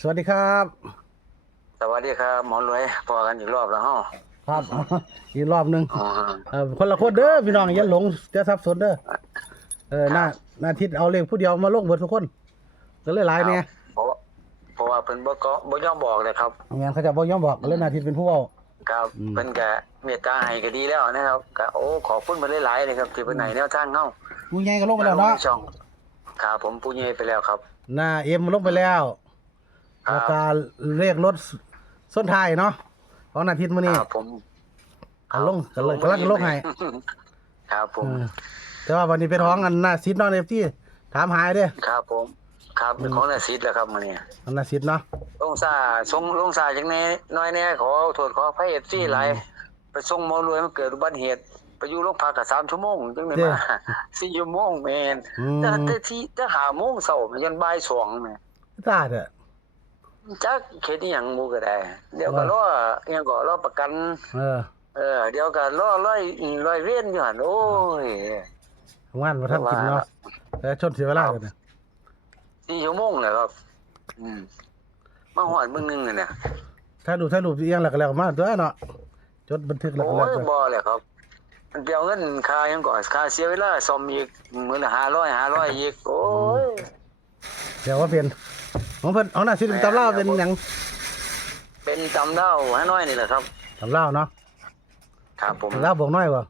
สวัสดีครับสวัสดีครับหมอรวยพอกันอีกรอบแล้วฮะครับอีกรอบหนึ่งอ๋อคนละคนเด้อพี่น้องอย่าหลงอย่าสับสนเด้อหน้าครับทิศเอาเลขผู้เดียวมาลงเบิดทุกคนก็เลยหลายครับเนี่ยเพราะว่าเพิ่นบ่ยอมบอกเลยครับงานเขาจะบ่ยอมบอกก็เลยหน้าทิศเป็นผู้เว้าครับอืมเพิ่นก็เมตตาให้ก็ดีแล้วนะครับก็โอ้ขอบคุณเพิ่นหลายๆเลยครับที่เพิ่นให้แนวทางเฮาผู้ใหญ่ก็ลงไปแล้วเนาะช่องครับผมผู้ใหญ่ไปแล้วครับหน้าเอ็มลงไปแล้วครัแล้วบก็เลขรถส้นท้ายเนาะของหน้าทิศมื้อนี้ครับผมก็ลงก็เลยกำลังลงให้ ครับผมแต่ว่าวันนี้เป็นของอันหน้าทิศเนาะที่ถามหายเด้อครับผมครับเป็นของนาซิดแล้วครับมื้อนี้อันหน้าทิศเนาะลงซาจังแน่น้อยแน่ขอโทษขออภัย FC หลายไปส่งหมอรวยมันเกิดอุบัติเหตุไปอยู่โรงพักก็3 ชั่วโมงจังได้มา4 ชั่วโมงแม่นแต่5 โมงเช้ามันยันบ่าย 2แม่ ตาเด้อจักเฮ็ดอิหยังหมู่ก็ได้เดี๋ยวก็รออิหยังก็รอประกันเออเดี๋ยวก็รอร้อยเวรอยู่หั่นโอ้ยงานบ่ทันกินเนาะแต่ชนเสียเวลากันน่ะ 4 ชั่วโมงแหละครับอืมมาฮอดมื้อนึงนั่นน่ะถ้าดูอีหยังแล้วก็แล้วมาตัวเนาะจดบันทึกแล้วโอ้ก็แล้วยไปบ่แหละครับมันไปเอาเงินค่าหยังก่อนค่าเสียเวลาซ่อมอีกมื้อละ500อีกโอ้ยเดี๋ยวว่าเป็นของเพิ่นเอาหน้าสิตำเล่าเป็นหยังเป็นตำดาวหาน้อยนี่แหละครับตำเล่าเนาะครับผมตำเล่าบอกน้อยบ่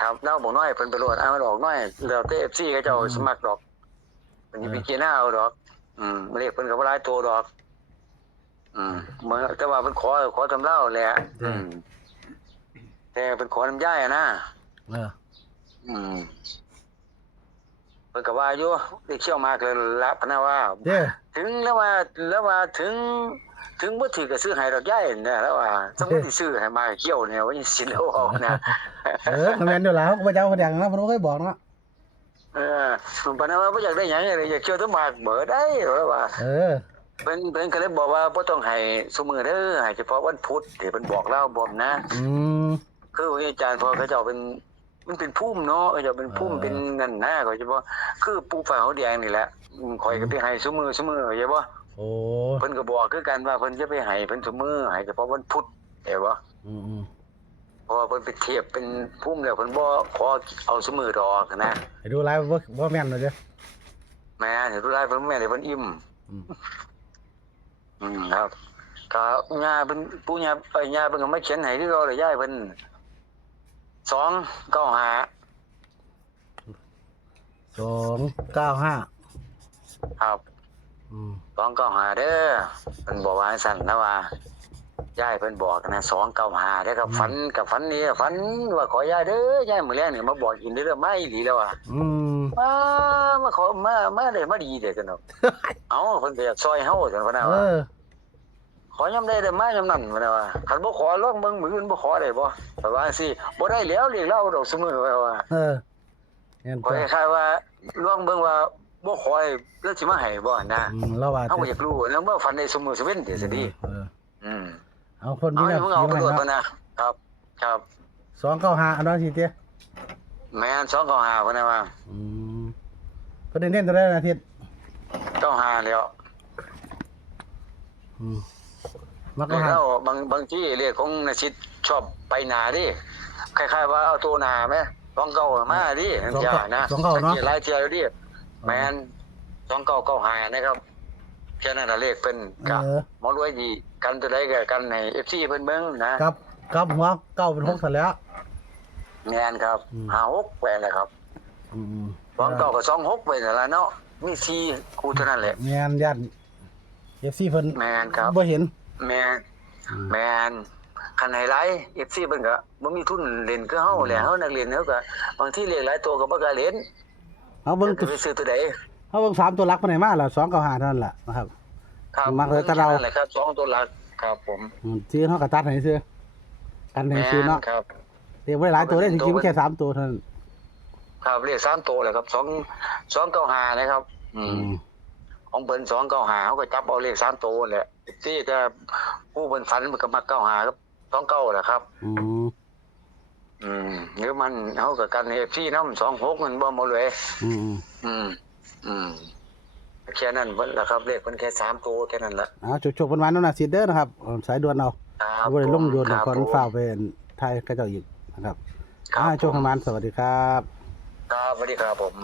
ครับดาวบ่น้อยเพิ่นไปโหลดเอาดอกน้อยแล้วแต่ FC เขาเจ้าสมัครดอกเพิ่นสิไปกินหน้าเอาดอกเรียกเพิ่นก็บ่หลายตัวดอกเหมือนแต่ว่าเพิ่นขอตำเล่าแหละแต่เพิ่นขอน้ำย้ายอะนะเอออืมเพิ่นก็ว่าอยู่ได้เชี่ยวมากเลยละพะนะว่าเด้อถึงแล้วว่าถึงบ่ถือก็ซื้อให้ดอกย้ายเนี่ยแล้วว่าสมมุติสิซื้อให้มาเกี่ยวเนี่ยว่าสิแล้วเอานะ ก็แม่นอยู่แล้วเขาก็บ่เจ้าเขาแดงนะเพิ่นบ่เคยบอกเนาะเออปานนั้นว่าบ่อยากได้หยังเลยอยากเกี่ยวแตหมากเบิดได้ว่าเออเพิ่นก็เลยบอกว่าบ่ต้องให้ซุมื้อเด้อให้เฉพาะวันพุธที่เพิ่นบอกเราบ่นะอืมคืออาจารย์พอเขาเจ้าเป็นมันเป็นภูมิเนาะเขาเจ้าเป็นภูมิเป็นนั่นนะเขาจะบ่คือปลูกฟ้าขาวแดงนี่แหละข่อยก็ไปให้ซุมื้อเข้าใจบ่โอ้เพิ่นก็บอกคือกันว่าเพิ่นจะไปให้เพิ่นซุมื้อให้เฉพาะวันพุธเข้าใจบ่อืมเพราะว่าเพิ่นไปเทียบเป็นภูมิแล้วเพิ่นบ่ขอเอาซุมื้อดอกนะ ให้ดูไลฟ์บ่แม่นเนาะเด้อแม่เห็นผู้ร้ายเพิ่นแม่นเพิ่นอิ่มอืมครับก็ย่าเพิ่นปู่ย่าย่าเพิ่นก็มาเขียนให้คือเก่าเลยยายเพิ่น295 295ครับอืม295เด้อเพิ่นบอกว่าจังซั่นนะว่ายายเพิ่นบอกนะ295เด้อครับฝันนี่ฝันว่าขอยายเด้อยายมื้อแลงนี่มาบอกกินเด้อมาอีหลีแล้วอ่ะอืมมาขอมาได้มาดีเด้อกันเนาะเอ้าเพิ่นก็อยากซอยเฮาจังซั่นนะเอว่าอขอยามใดได้มายามนั้นว่าว่าคันบ่ขอลองเบิ่งมื้ออื่นบ่ขอได้บ่แต่ว่าจังซี่บ่ได้แล้วเรียกเราดอกซุมื้อว่าเออแม่นข้อตัวยคล้ายๆว่าลองเบิ่งว่าบ่ขอให้แล้วสิมาให้บ่นะเราว่าเฮาก็อยากรู้แล้วบ่ฝันได้ซุมื้อซุเว้นจังซี่ดิอืมเอาคนมี เอา แนว เพิ่งเอาไปโหลดมานะครับครับ295อันนั้นสิเด้แม่น295เพิ่นว่าอืมเพิ่นได้เน้นตัวได้อาทิตย์95แล้วอืมมักก็แล้หาวบางทีเรียกของนชิตชอบไปหน้าดิคล้ายๆว่าเอาตัวหน้าแม่29มาดิจังซี่นะ 29เนาะ หลายเที่ยวดิแม่น2995นะครับแค่นั้นน่ะเลขเพิ่นก็หมอรวยดีกันตัวใดก็กันให้ FC เพิ่นเบิ่งนะครับหัวเก้าเป็น6ซะแล้ว แม่นครับ56ไปแหละครับอืม29ก็26ไปนั่นล่ะเนาะมี4คู่เท่านั้นแหละ แม่นยัน FC เพิ่นแม่นครับ บ่เห็นแม่นคันให้หลาย FC เพิ่นก็บ่มีทุนเล่นคือเฮาแหละเฮานักเรียนเฮาก็บางทีเลขหลายตัวก็บ่กล้าเล่นเอาเบิ่ง ไปซื้อตัวใด เอาเบิ่ง3ตัวหลักปานไหนมาล่ะ295เท่านั้นล่ะนะครับ ครับมักเลยแต่เรา นั่นแหละครับ2ตัวหลักครับผม ชื่อเฮาก็ตัดให้ซื่อกันให้ซื่อเนาะ ครับ เรียกบ่ได้หลายตัวเด้จริงๆมีแค่3ตัวเท่านั้น ครับเลข3ตัวแหละครับ295นะครับของเพิ่น295เฮาก็จับเอาเลข3ตัวแหละที่แต่ผู้เพิ่นฝันมันก็มัก95กับ29แหละครับหรือมันเฮาก็กัน FC นำ26มันบ่หมดเลยอืมอืมอืมไป แค่นั้นเพิ่นล่ะครับเลขเพิ่นแค่3ตัวแค่นั้นล่ะ โชคๆวันๆนั่นน่ะสิเด้อนะครับสายด่วนเอา ครับ บ่ได้ลงด่วน ครับ ก่อน ผม ฟ้าวไปไทยเขาเจ้าอีกนะครับ ครับ โชคประมาณสวัสดีครับ ครับสวัสดีครับผม